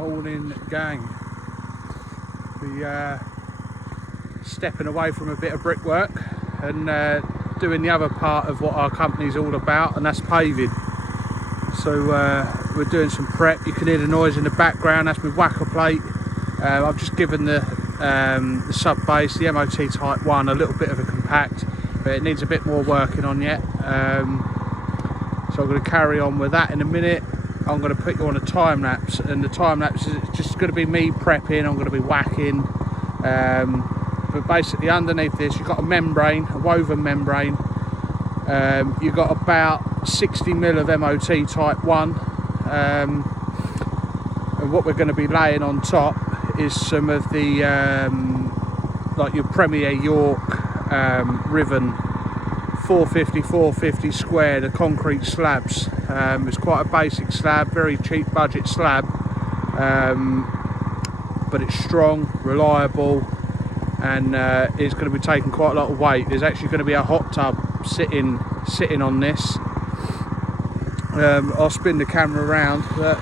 Morning gang. We stepping away from a bit of brickwork and doing the other part of what our company's all about, and that's paving. So we're doing some prep. You can hear the noise in the background, that's my whacker plate. I've just given the sub base, the MOT Type 1, a little bit of a compact, but it needs a bit more working on yet. So I'm going to carry on with that in a minute. I'm going to put you on a time lapse, and the time lapse is just going to be me prepping. I'm going to be whacking, but basically underneath this you've got a membrane, a woven membrane. You've got about 60 mil of MOT Type 1, and what we're going to be laying on top is some of the like your Premier York Riven 450 square, the concrete slabs. It's quite a basic slab, very cheap budget slab, but it's strong, reliable, and it's going to be taking quite a lot of weight. There's actually going to be a hot tub sitting on this. I'll spin the camera around, but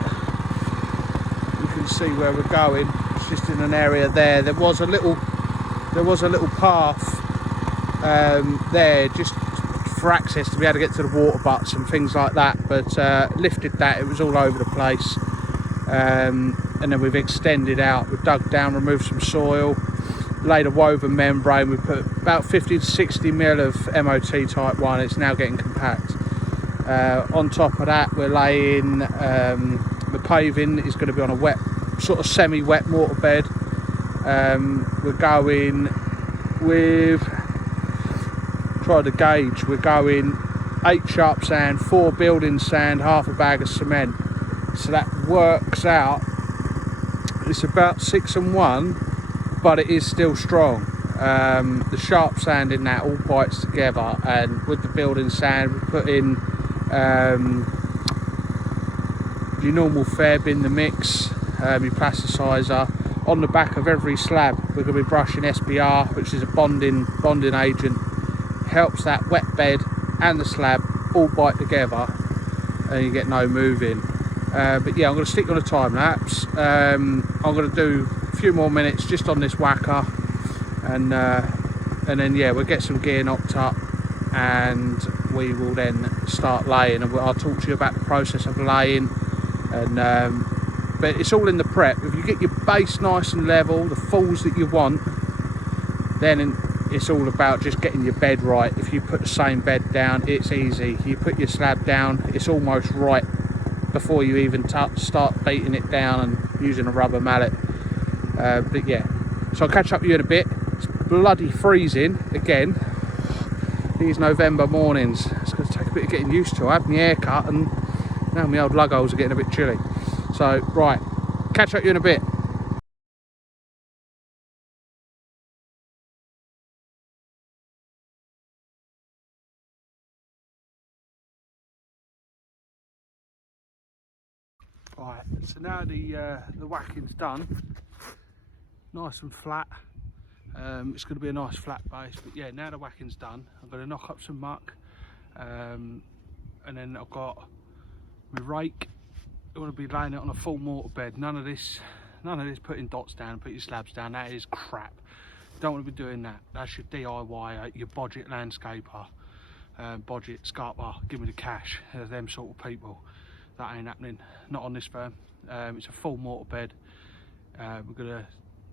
you can see where we're going. It's just in an area there. There was a little path there just for access to be able to get to the water butts and things like that, but lifted that. It was all over the place, and then we've extended out. We've dug down, removed some soil, laid a woven membrane. We put about 50 to 60 mil of MOT Type 1. It's now getting compact. On top of that, we're laying the paving is going to be on a wet, sort of semi-wet mortar bed. We're going with, try the gauge, we're going 8 sharp sand, 4 building sand, half a bag of cement. So that works out, it's about 6 and 1, but it is still strong. The sharp sand in that all bites together, and with the building sand we put in your normal feb in the mix, your plasticizer. On the back of every slab we're going to be brushing SBR, which is a bonding agent. Helps that wet bed and the slab all bite together and you get no moving. But yeah, I'm going to stick on a time lapse. I'm going to do a few more minutes just on this whacker, and then yeah, we'll get some gear knocked up and we will then start laying, and I'll talk to you about the process of laying. And but it's all in the prep. If you get your base nice and level, the falls that you want, then it's all about just getting your bed right. If you put the same bed down, it's easy. You put your slab down, it's almost right before you even start beating it down and using a rubber mallet. But yeah, so I'll catch up with you in a bit. It's bloody freezing again. These November mornings, it's going to take a bit of getting used to. I had my hair cut and now my old lug holes are getting a bit chilly. So right, catch up with you in a bit. Right, so now the whacking's done, nice and flat. It's going to be a nice flat base, but yeah, now the whacking's done, I'm going to knock up some muck, and then I've got my rake. I want to be laying it on a full mortar bed. None of this putting dots down, put your slabs down. That is crap. Don't want to be doing that. That's your DIY, your budget landscaper, budget scarper. Give me the cash. Them sort of people. That ain't happening. Not on this firm. It's a full mortar bed. We're gonna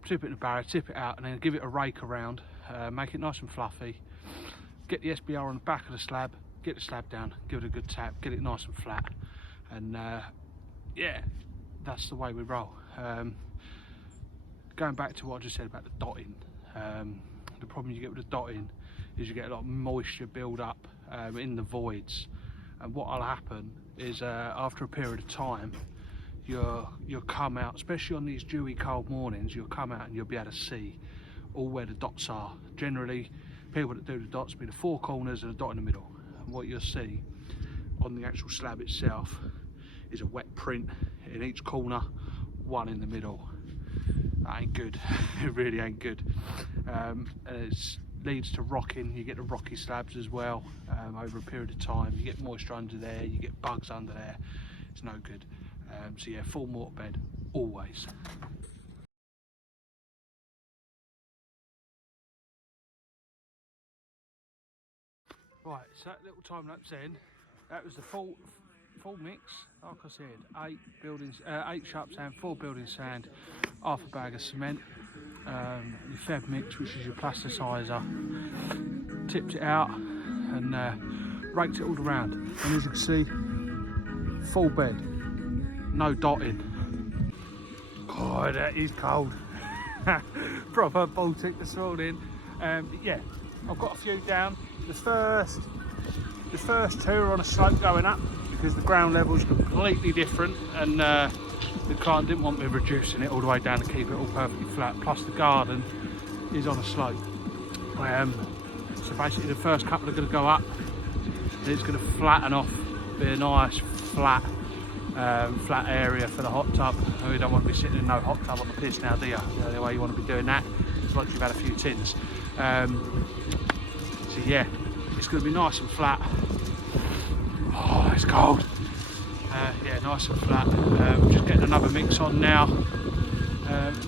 tip it in the barrow, tip it out, and then give it a rake around. Make it nice and fluffy. Get the SBR on the back of the slab. Get the slab down. Give it a good tap. Get it nice and flat. And yeah, that's the way we roll. Going back to what I just said about the dotting, the problem you get with the dotting is you get a lot of moisture build up in the voids, and what will happen is after a period of time you'll come out, especially on these dewy cold mornings, you'll come out and you'll be able to see all where the dots are. Generally people that do the dots be the 4 corners and a dot in the middle, and what you'll see on the actual slab itself is a wet print in each corner, 1 in the middle. That ain't good. It really ain't good. It leads to rocking. You get the rocky slabs as well over a period of time. You get moisture under there, you get bugs under there. It's no good. So yeah, full mortar bed always. Right, so that little time lapse then, that was the full mix. Like I said, 8 sharp sand, 4 building sand, half a bag of cement, your feb mix, which is your plasticizer. Tipped it out and raked it all around. And as you can see, full bed, no dotting. God, that is cold. Proper Baltic this morning. Yeah, I've got a few down. The first 2 are on a slope going up because the ground level is completely different, and the client didn't want me reducing it all the way down to keep it all perfectly flat. Plus the garden is on a slope. So basically the first couple are going to go up, and it's going to flatten off, be a nice flat area for the hot tub. And we don't want to be sitting in no hot tub on the piss now, do you? The only way you want to be doing that is once you've had a few tins. So yeah, it's going to be nice and flat. Oh, it's cold. Yeah, nice and flat. We're just getting another mix on now.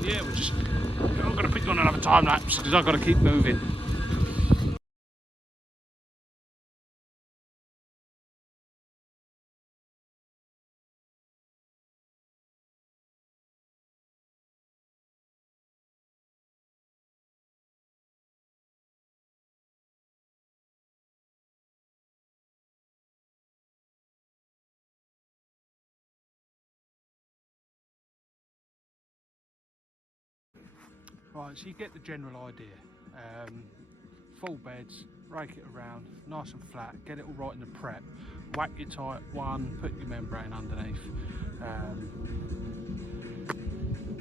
Yeah, I'm going to put you on another time lapse because I've got to keep moving. Right, so you get the general idea. Full beds, rake it around, nice and flat, get it all right in the prep, whack your tight one, put your membrane underneath.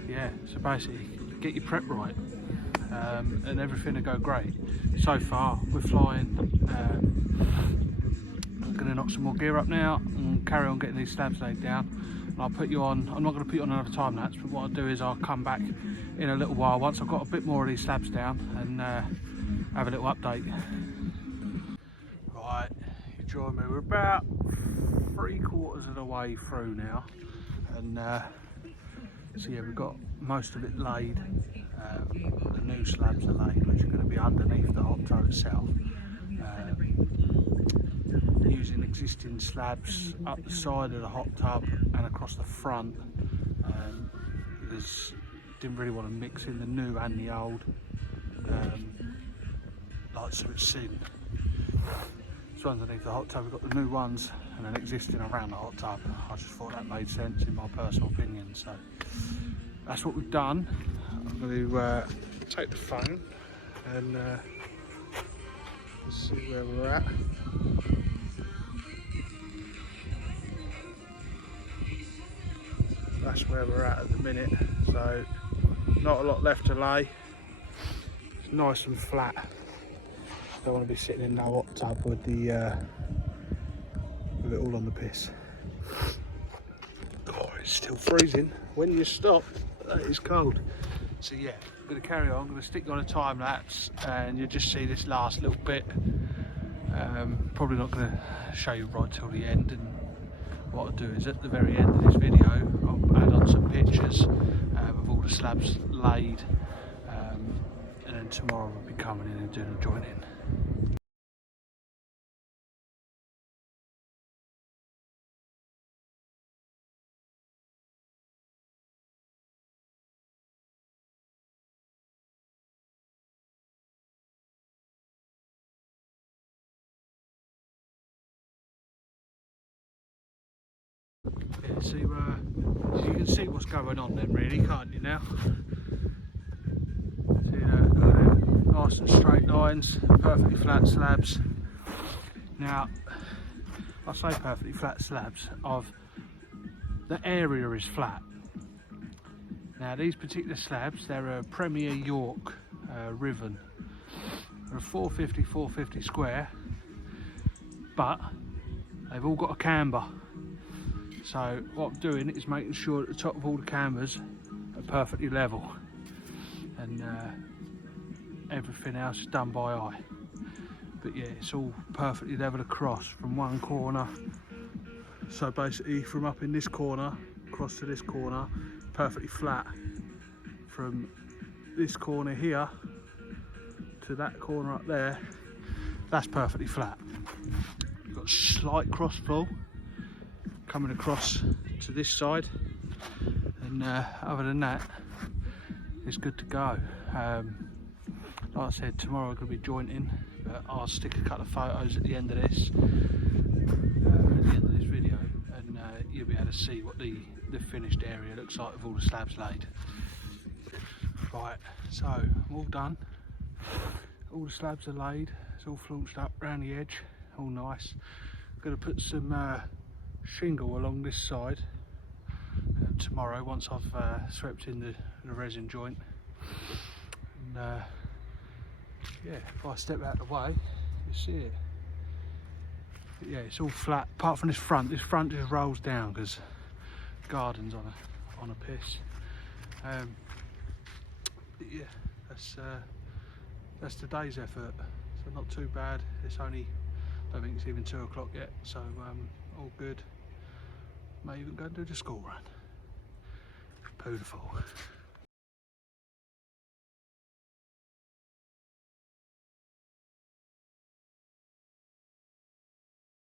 Yeah, so basically get your prep right, and everything will go great. So far we're flying. I'm going to knock some more gear up now and carry on getting these slabs laid down. And I'll put you on, I'm not going to put you on another time lapse, but what I'll do is I'll come back in a little while once I've got a bit more of these slabs down and have a little update. Right, you join me, we're about 3/4 of the way through now, and so yeah, we've got most of it laid. The new slabs are laid, which are going to be underneath the hot tub itself. Using existing slabs up the side of the hot tub and across the front, because didn't really want to mix in the new and the old, like so it's seen. So underneath the hot tub we've got the new ones and then existing around the hot tub. I just thought that made sense in my personal opinion, so that's what we've done. I'm going to take the phone and see where we're at. That's where we're at the minute, so not a lot left to lay. It's nice and flat. Don't want to be sitting in no hot tub with it all on the piss. Oh, it's still freezing. When you stop, that is cold. So yeah, I'm going to carry on. I'm going to stick you on a time lapse, and you'll just see this last little bit. Probably not going to show you right till the end. And what I'll do is at the very end of this video, I'll add on some pictures of all the slabs laid, and then tomorrow we'll be coming in and doing a joining. Yeah, so you can see what's going on then, really, can't you now? See that, nice and straight lines, perfectly flat slabs. Now, I say perfectly flat slabs, the area is flat. Now these particular slabs, they're a Premier York riven. They're a 450 square, but they've all got a camber. So what I'm doing is making sure that the top of all the cambers are perfectly level, and everything else is done by eye. But yeah, it's all perfectly level across from one corner. So basically from up in this corner across to this corner, perfectly flat from this corner here to that corner up there. That's perfectly flat. You've got slight cross floor coming across to this side, and other than that, it's good to go. Like I said, tomorrow we're going to be jointing, but I'll stick a couple of photos at the end of this, video, and you'll be able to see what the finished area looks like with all the slabs laid. Right, so I'm all done. All the slabs are laid. It's all flaunched up around the edge, all nice. I'm going to put some shingle along this side tomorrow once I've swept in the resin joint. And yeah, if I step out of the way, you see it. But yeah, it's all flat apart from this front. This front just rolls down because the garden's on a piss. But yeah, that's today's effort. So not too bad. It's only, I don't think it's even 2 o'clock yet, so all good. May even go and do the school run. Beautiful.